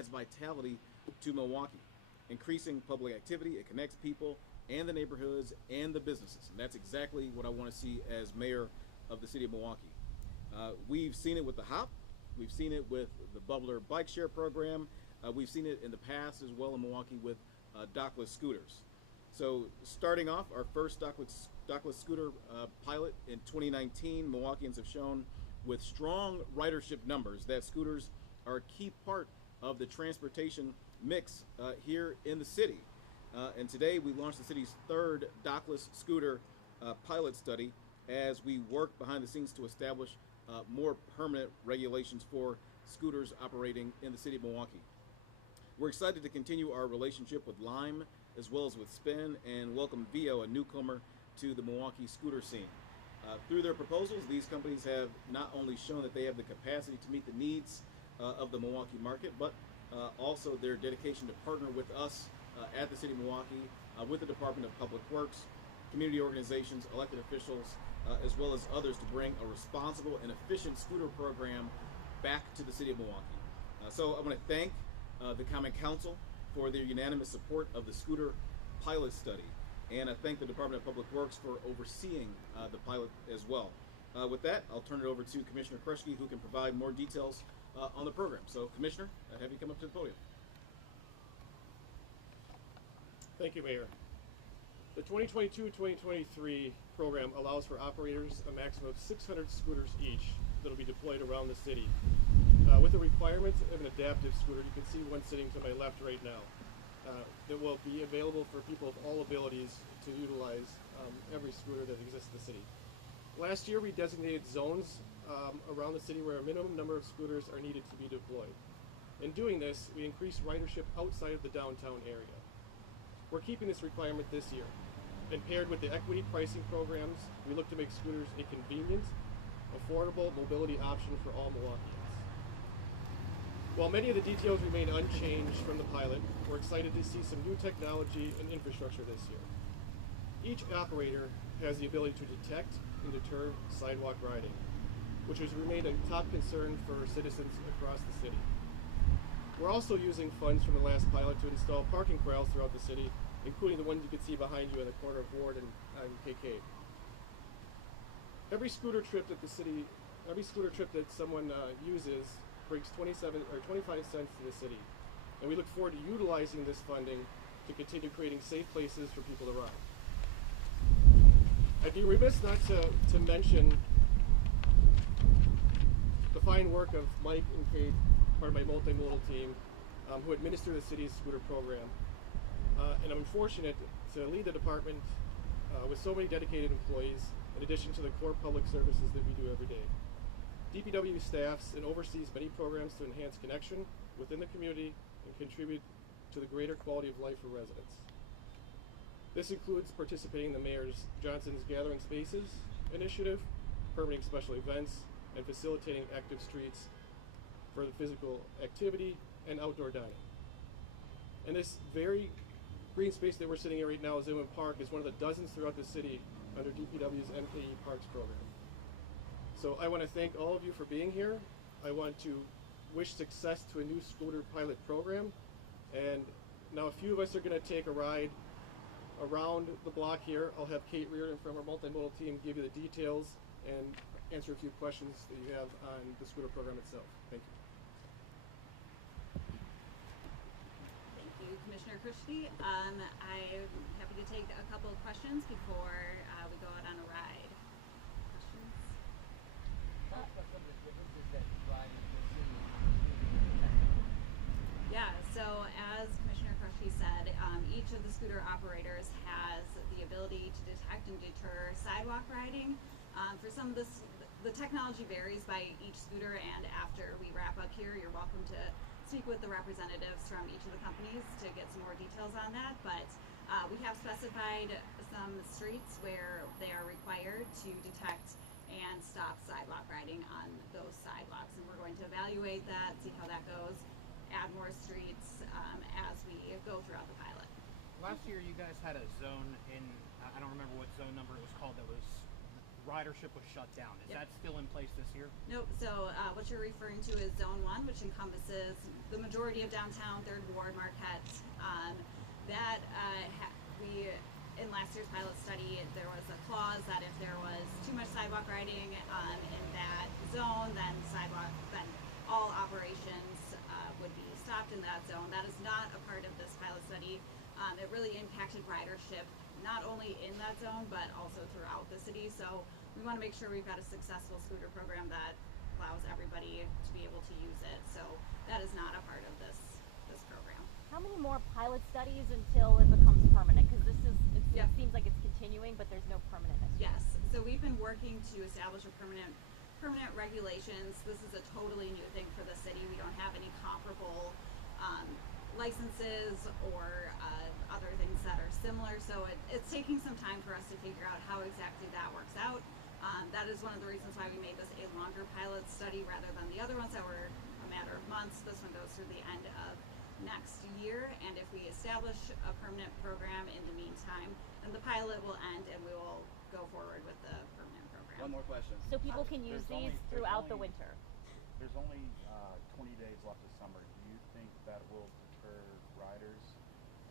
adds vitality to Milwaukee. Increasing public activity, it connects people and the neighborhoods and the businesses. And that's exactly what I want to see as mayor of the city of Milwaukee. We've seen it with the HOP. We've seen it with the Bubbler bike share program. We've seen it in the past as well in Milwaukee with dockless scooters. So starting off our first dockless scooter pilot in 2019, Milwaukeeans have shown with strong ridership numbers that scooters are a key part of the transportation mix here in the city. And today we launched the city's third dockless scooter pilot study as we work behind the scenes to establish more permanent regulations for scooters operating in the city of Milwaukee. We're excited to continue our relationship with Lime as well as with Spin and welcome Vio, a newcomer to the Milwaukee scooter scene. Through their proposals, these companies have not only shown that they have the capacity to meet the needs of the Milwaukee market, but also their dedication to partner with us at the City of Milwaukee, with the Department of Public Works, community organizations, elected officials, as well as others to bring a responsible and efficient scooter program back to the City of Milwaukee. So I want to thank the Common Council for their unanimous support of the scooter pilot study. And I thank the Department of Public Works for overseeing the pilot as well. With that, I'll turn it over to Commissioner Kruschke, who can provide more details on the program. So, Commissioner, I'd have you come up to the podium. Thank you, Mayor. The 2022-2023 program allows for operators a maximum of 600 scooters each that will be deployed around the city. With the requirement of an adaptive scooter, you can see one sitting to my left right now. That will be available for people of all abilities to utilize every scooter that exists in the city. Last year we designated zones around the city where a minimum number of scooters are needed to be deployed. In doing this, we increased ridership outside of the downtown area. We're keeping this requirement this year. And paired with the equity pricing programs, we look to make scooters a convenient, affordable mobility option for all Milwaukeeans. While many of the details remain unchanged from the pilot, we're excited to see some new technology and infrastructure this year. Each operator has the ability to detect and deter sidewalk riding, which has remained a top concern for citizens across the city. We're also using funds from the last pilot to install parking corrals throughout the city, including the ones you can see behind you in the corner of Ward and KK. Every scooter trip that someone uses brings 25 cents to the city, and we look forward to utilizing this funding to continue creating safe places for people to ride. I'd be remiss not to mention the fine work of Mike and Kate, part of my multimodal team, who administer the city's scooter program. And I'm fortunate to lead the department with so many dedicated employees, in addition to the core public services that we do every day. DPW staffs and oversees many programs to enhance connection within the community and contribute to the greater quality of life for residents. This includes participating in the Mayor Johnson's Gathering Spaces initiative, permitting special events, and facilitating active streets for the physical activity and outdoor dining. And this very green space that we're sitting in right now, Zimmerman Park, is one of the dozens throughout the city under DPW's MKE Parks program. So I want to thank all of you for being here. I want to wish success to a new scooter pilot program. And now a few of us are going to take a ride around the block here. I'll have Kate Reardon from our multimodal team give you the details and answer a few questions that you have on the scooter program itself. Thank you. Thank you, Commissioner Kruschke. I'm happy to take a couple of questions before we go out on a ride. Questions? Yeah, so as Commissioner Kruschke said, each of the scooter operators has the ability to detect and deter sidewalk riding. For some of this, the technology varies by each scooter, and after we wrap up here, you're welcome to speak with the representatives from each of the companies to get some more details on that. But we have specified some streets where they are required to detect and stop sidewalk riding on those sidewalks, and we're going to evaluate that, see how that goes, add more streets as we go throughout the pilot. Last year you guys had a zone in, I don't remember what zone number it was called, that was ridership was shut down. Is Yep. that still in place this year? Nope. So what you're referring to is Zone 1, which encompasses the majority of downtown, 3rd Ward, Marquette. We, in last year's pilot study, there was a clause that if there was too much sidewalk riding in that zone, then all operations would be stopped in that zone. That is not a part of this pilot study. It really impacted ridership not only in that zone, but also throughout the city. So we want to make sure we've got a successful scooter program that allows everybody to be able to use it. So that is not a part of this program. How many more pilot studies until it becomes permanent? Because Yep. it seems like it's continuing, but there's no permanentness. Yes. So we've been working to establish a permanent regulations. This is a totally new thing for the city. We don't have any comparable licenses or other things that are similar. So it's taking some time for us to figure out how exactly that works out. That is one of the reasons why we made this a longer pilot study rather than the other ones that were a matter of months. This one goes through the end of next year, and if we establish a permanent program in the meantime, then the pilot will end and we will go forward with the permanent program. One more question. So people can use these throughout the winter. There's only 20 days left of summer. Do you think that will deter riders?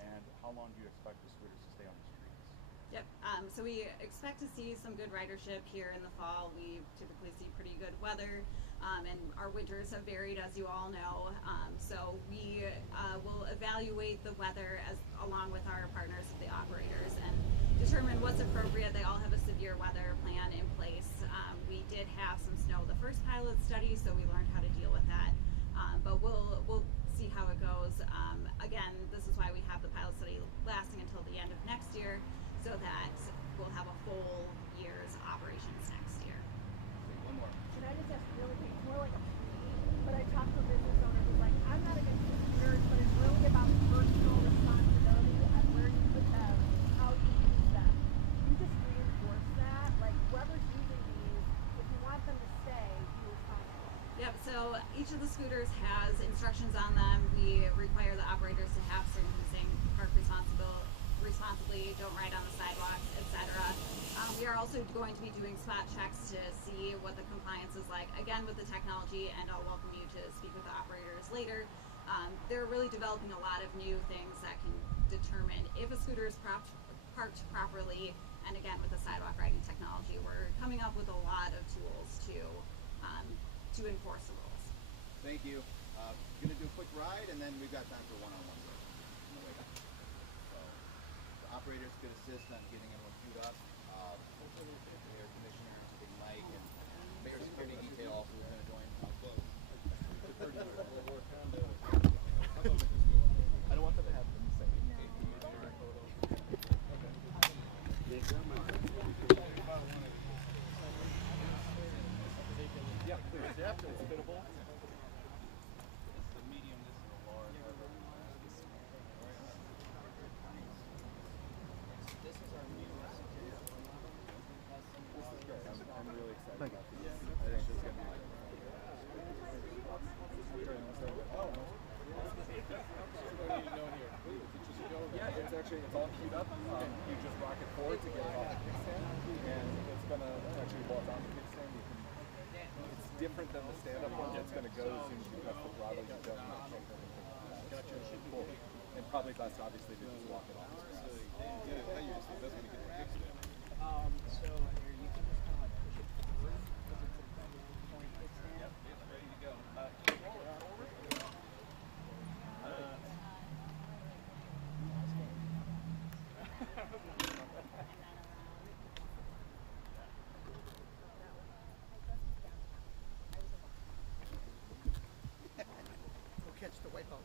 And how long do you expect the scooters to stay on the streets? Yep. So we expect to see some good ridership here in the fall. We typically see pretty good weather, and our winters have varied, as you all know. So we will evaluate the weather along with our partners, the operators, and determine what's appropriate. They all have a severe weather plan in place. We did have some snow the first pilot study, so we learned how to deal with that. But we'll see how it goes. Again, this is why we have the pilot study lasting until the end of next year, so that we'll have a full year's operations next year. One more. Can I just ask really quick? It's more like a plea, but I talked to a business owner who's like, I'm not against scooters, but it's really about personal responsibility and where you put them, how you use them. You just reinforce that. Like, whoever's using these, if you want them to stay, be responsible. Yep, so each of the scooters has instructions on them. We require the operators to have certain things, park responsibly, don't ride on the sidewalks, etc. We are also going to be doing spot checks to see what the compliance is like, again with the technology, and I'll welcome you to speak with the operators later. They're really developing a lot of new things that can determine if a scooter is parked properly, and again with the sidewalk riding technology, we're coming up with a lot of tools to enforce the rules. Thank you. We're going to do a quick ride, and then we've got time for one-on-one work on the way back. So the operators could assist on getting everyone queued up. The air commissioner, Big Mike, and Mayor Security Detail also is going to join. I don't want them to have them say. Yeah, please. Yeah, it's fittable. It's the medium, this is the large. This is our newest. This is great. I'm really excited about this. I think this is going to be great. Yeah, it's actually all queued up. You just rock it forward to get it off the kickstand, and it's going to actually while it's on the kickstand, it's different than the stand-up one. It's going to go as soon as you press the throttle. You don't need to check everything. Gotcha. Cool. And probably best, obviously, to just walk it off. So here you can just kind of like push it forward because it's a point kickstand. Yep, ready to go. Roll it forward. Go catch the wipeout.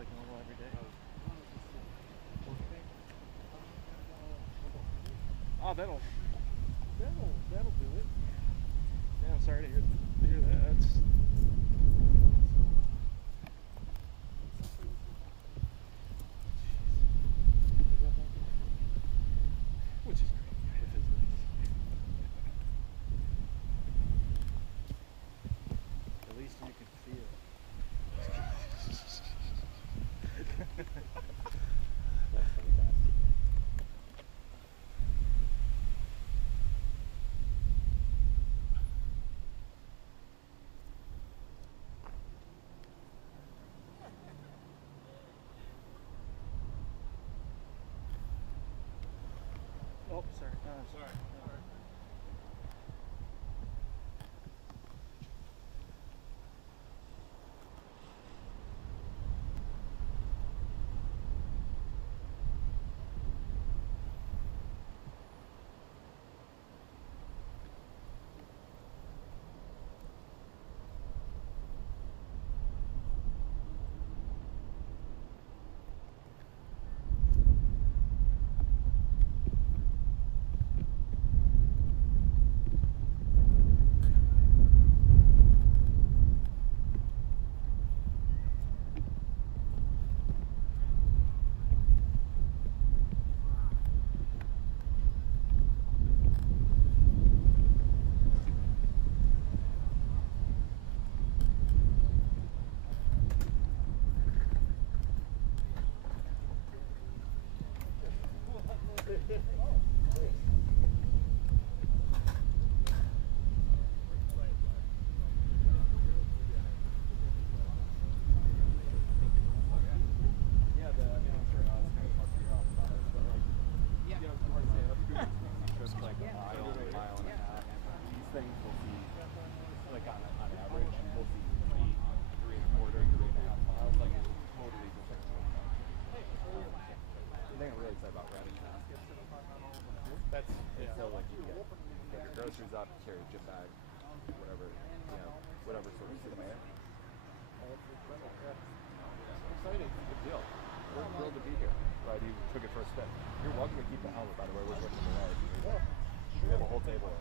like normal every day. Oh, that'll do it. Yeah, I'm sorry to hear that. That's which is great. If it's nice. At least you can see it. That's fantastic. Oh, sorry. Sorry. Groceries up, carry a gym bag, whatever sort of thing. Exciting. Good deal. We're thrilled to be here. Glad you took it for a spin. You're welcome to keep the helmet, by the way. We're switching the way. We have a whole table.